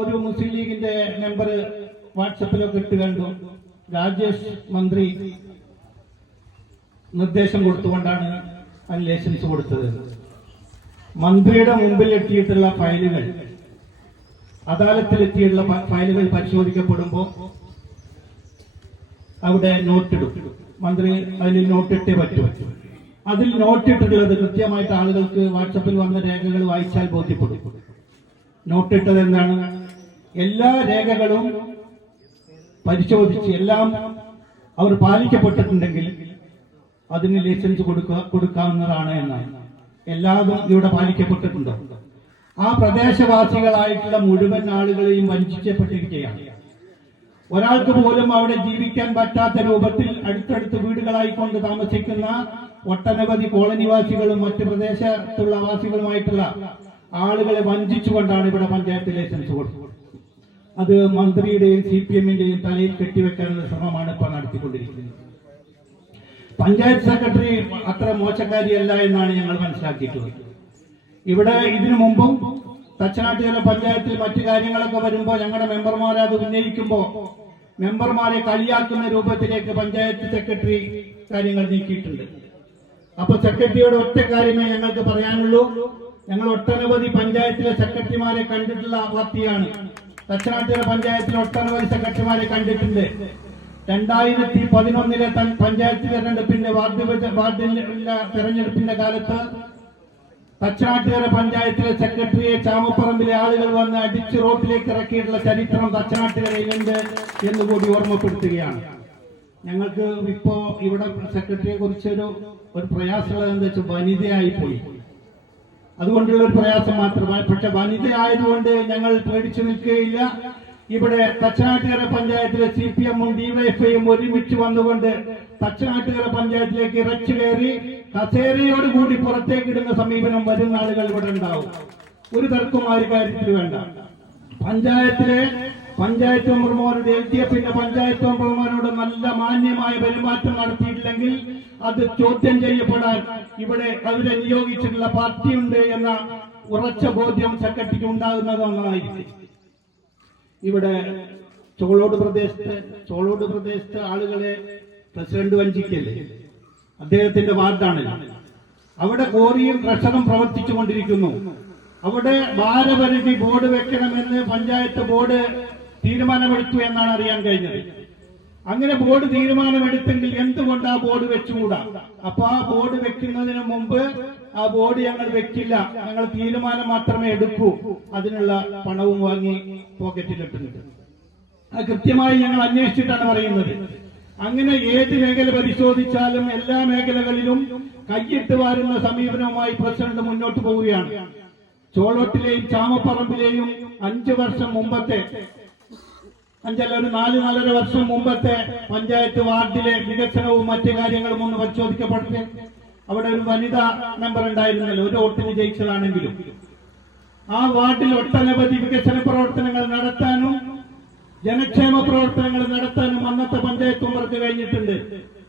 ഒരു മുസ്ലിം ലീഗിന്റെ മെമ്പർ വാട്സപ്പിലൊക്കെ ഇട്ട് കണ്ടു, രാജേഷ് മന്ത്രി നിർദ്ദേശം കൊടുത്തുകൊണ്ടാണ് അതിന് ലൈസൻസ് കൊടുത്തത്. മന്ത്രിയുടെ മുമ്പിൽ എത്തിയിട്ടുള്ള ഫയലുകൾ, അദാലത്തിലെത്തിയിട്ടുള്ള ഫയലുകൾ പരിശോധിക്കപ്പെടുമ്പോൾ അവിടെ നോട്ടിടും. മന്ത്രി അതിൽ നോട്ടിട്ടേ പറ്റൂ. അതിൽ നോട്ടിട്ടുള്ളത് കൃത്യമായിട്ട് ആളുകൾക്ക് വാട്സപ്പിൽ വന്ന രേഖകൾ വായിച്ചാൽ ബോധ്യപ്പെടും. നോട്ടിട്ടത് എന്താണ്? എല്ലാ രേഖകളും പരിശോധിച്ച് എല്ലാം അവർ പാലിക്കപ്പെട്ടിട്ടുണ്ടെങ്കിൽ അതിന് ലൈസൻസ് കൊടുക്കാവുന്നതാണ് എന്നാണ്. എല്ലാതും ഇവിടെ പാലിക്കപ്പെട്ടിട്ടുണ്ടോ? ആ പ്രദേശവാസികളായിട്ടുള്ള മുഴുവൻ ആളുകളെയും വഞ്ചിക്കപ്പെട്ടിരിക്കുകയാണ്. ഒരാൾക്ക് പോലും അവിടെ ജീവിക്കാൻ പറ്റാത്ത രൂപത്തിൽ അടുത്തടുത്ത് വീടുകളായിക്കൊണ്ട് താമസിക്കുന്ന ഒട്ടനവധി കോളനിവാസികളും മറ്റ് പ്രദേശത്തുള്ള വാസികളുമായിട്ടുള്ള ആളുകളെ വഞ്ചിച്ചുകൊണ്ടാണ് ഇവിടെ പഞ്ചായത്ത് ലൈസൻസ് കൊടുത്തത്. അത് മന്ത്രിയുടെയും CPM-ന്റെയും തലയിൽ കെട്ടിവെക്കാനുള്ള ശ്രമമാണ് ഇപ്പോൾ നടത്തിക്കൊണ്ടിരിക്കുന്നത്. പഞ്ചായത്ത് സെക്രട്ടറി അത്ര മോശക്കാരിയല്ല എന്നാണ് ഞങ്ങൾ മനസ്സിലാക്കിയിട്ടുള്ളത്. ഇവിടെ ഇതിനു മുമ്പും തച്ചനാട്ടുകര പഞ്ചായത്തിൽ മറ്റു കാര്യങ്ങളൊക്കെ വരുമ്പോൾ ഞങ്ങളുടെ മെമ്പർമാരെ അത് ഉന്നയിക്കുമ്പോൾ മെമ്പർമാരെ കളിയാക്കുന്ന രൂപത്തിലേക്ക് പഞ്ചായത്ത് സെക്രട്ടറി കാര്യങ്ങൾ നീക്കിയിട്ടുണ്ട്. അപ്പൊ സെക്രട്ടറിയോട് ഒറ്റ കാര്യമേ ഞങ്ങൾക്ക് പറയാനുള്ളൂ. ഞങ്ങൾ ഒട്ടനവധി പഞ്ചായത്തിലെ സെക്രട്ടറിമാരെ കണ്ടിട്ടുള്ള പാർട്ടിയാണ്. തച്ചനാട്ടുകര പഞ്ചായത്തിൽ ഒട്ടനവധി സെക്രട്ടറിമാരെ കണ്ടിട്ടുണ്ട്. 2011 പഞ്ചായത്ത് തെരഞ്ഞെടുപ്പിന്റെ വാർഡിലെ തെരഞ്ഞെടുപ്പിന്റെ കാലത്ത് തച്ചനാട്ടുകര പഞ്ചായത്തിലെ സെക്രട്ടറിയെ ചാമപ്പറമ്പിലെ ആളുകൾ വന്ന് അടിച്ച് റോഡിലേക്ക് ഇറക്കിയിട്ടുള്ള ചരിത്രം തച്ചനാട്ടുകരയിലുണ്ട് എന്നുകൂടി ഓർമ്മപ്പെടുത്തുകയാണ്. ഞങ്ങൾക്ക് ഇപ്പോ ഇവിടെ സെക്രട്ടറിയെ കുറിച്ചൊരു പ്രയാസമുള്ളത് എന്താ വെച്ചാൽ വനിതയായി പോയി, അതുകൊണ്ടുള്ള ഒരു പ്രയാസം മാത്രമാണ്. പക്ഷെ വനിതയായതുകൊണ്ട് ഞങ്ങൾ പേടിച്ചു നിൽക്കുകയില്ല. ഇവിടെ തച്ചനാട്ടുകര പഞ്ചായത്തിലെ CPM-ഉം DYFI-യും ഒരുമിച്ച് വന്നുകൊണ്ട് തച്ചനാട്ടുകര പഞ്ചായത്തിലേക്ക് ഇറച്ചു കയറി കസേരയോടുകൂടി പുറത്തേക്കിടുന്ന സമീപനം വരുന്ന ആളുകൾ ഇവിടെ ഉണ്ടാവും. ഒരു തർക്കവും ആ കാര്യത്തിൽ വേണ്ട. പഞ്ചായത്ത് മെമ്പർമാരുടെ LDF-ന്റെ പഞ്ചായത്ത് മെമ്പർമാരോട് നല്ല മാന്യമായ പെരുമാറ്റം നടത്തിയിട്ടില്ലെങ്കിൽ അത് ചോദ്യം ചെയ്യപ്പെടാൻ ഇവിടെ അവരെ നിയോഗിച്ചിട്ടുള്ള പാർട്ടിയുണ്ട് എന്ന ഉറച്ച ബോധ്യം സെക്രട്ടറിക്ക് ഉണ്ടാകുന്നതെന്നായിരിക്കും. ഇവിടെ ചോളോട് പ്രദേശത്ത് ആളുകളെ പ്രസിഡന്റ് വഞ്ചിക്കല്ലേ, അദ്ദേഹത്തിന്റെ വാർഡാണല്ലോ. അവിടെ കോറിയും ക്രഷറും പ്രവർത്തിച്ചുകൊണ്ടിരിക്കുന്നു. അവിടെ ഭാരപരിധി ബോർഡ് വെക്കണമെന്ന് പഞ്ചായത്ത് ബോർഡ് തീരുമാനമെടുത്തു എന്നാണ് അറിയാൻ കഴിഞ്ഞത്. അങ്ങനെ ബോർഡ് തീരുമാനമെടുത്തെങ്കിൽ എന്തുകൊണ്ട് ആ ബോർഡ് വെച്ചുകൂടാ? അപ്പൊ ആ ബോർഡ് വെക്കുന്നതിന് മുമ്പ് ആ ബോർഡ് ഞങ്ങൾ വെക്കില്ല, ഞങ്ങൾ തീരുമാനം മാത്രമേ എടുക്കൂ, അതിനുള്ള പണവും വാങ്ങി പോക്കറ്റിലിട്ടുണ്ട്. അത് കൃത്യമായി ഞങ്ങൾ അന്വേഷിച്ചിട്ടാണ് പറയുന്നത്. അങ്ങനെ ഏത് മേഖല പരിശോധിച്ചാലും എല്ലാ മേഖലകളിലും കയ്യിട്ട് വാരുന്ന സമീപനവുമായി പ്രസിഡന്റ് മുന്നോട്ട് പോവുകയാണ്. ചോളോട്ടിലെയും ചാമപ്പറമ്പിലെയും 5 വർഷം മുമ്പത്തെ, ഒരു 4-4.5 വർഷം മുമ്പത്തെ പഞ്ചായത്ത് വാർഡിലെ വികസനവും മറ്റു കാര്യങ്ങളും ഒന്ന് പരിശോധിക്കപ്പെട്ടെ. അവിടെ ഒരു വനിതാ മെമ്പർ ഉണ്ടായിരുന്നല്ലോ, ഒരു വോട്ടിന് ജയിച്ചതാണെങ്കിലും. ആ വാർഡിൽ ഒട്ടനവധി വികസന പ്രവർത്തനങ്ങൾ നടത്താനും ജനക്ഷേമ പ്രവർത്തനങ്ങൾ നടത്താനും അന്നത്തെ പഞ്ചായത്ത് മെമ്പർക്ക് കഴിഞ്ഞിട്ടുണ്ട്.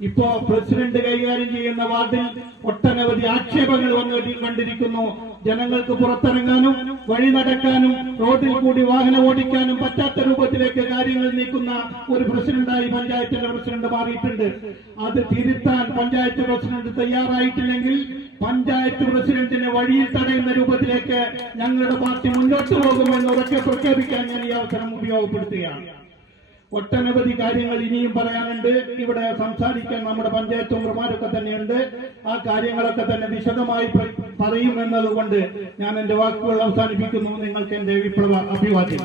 ഇപ്പോ പ്രസിഡന്റ് കൈകാര്യം ചെയ്യുന്ന വാർഡിൽ ഒട്ടനവധി ആക്ഷേപങ്ങൾ വന്നുകൊണ്ടിരിക്കുന്നു. ജനങ്ങൾക്ക് പുറത്തിറങ്ങാനും വഴി നടക്കാനും റോഡിൽ കൂടി വാഹനം ഓടിക്കാനും പറ്റാത്ത രൂപത്തിലേക്ക് കാര്യങ്ങൾ നീക്കുന്ന ഒരു പ്രസിഡന്റായി പഞ്ചായത്തിന്റെ പ്രസിഡന്റ് മാറിയിട്ടുണ്ട്. അത് തിരുത്താൻ പഞ്ചായത്ത് പ്രസിഡന്റ് തയ്യാറായിട്ടില്ലെങ്കിൽ പഞ്ചായത്ത് പ്രസിഡന്റിനെ വഴിയിൽ തടയുന്ന രൂപത്തിലേക്ക് ഞങ്ങളുടെ പാർട്ടി മുന്നോട്ട് പോകുമെന്ന് ഉറക്കെ പ്രഖ്യാപിക്കാൻ ഞാൻ ഈ അവസരം ഉപയോഗപ്പെടുത്തുകയാണ്. ഒട്ടനവധി കാര്യങ്ങൾ ഇനിയും പറയാനുണ്ട്. ഇവിടെ സംസാരിക്കാൻ നമ്മുടെ പഞ്ചായത്ത് മെമ്പർമാരൊക്കെ തന്നെയുണ്ട്. ആ കാര്യങ്ങളൊക്കെ തന്നെ വിശദമായി പറയും എന്നതുകൊണ്ട് ഞാൻ എന്റെ വാക്കുകൾ അവസാനിപ്പിക്കുന്നു. നിങ്ങൾക്ക് എന്റെ വിപ്ലവ അഭിവാദ്യം.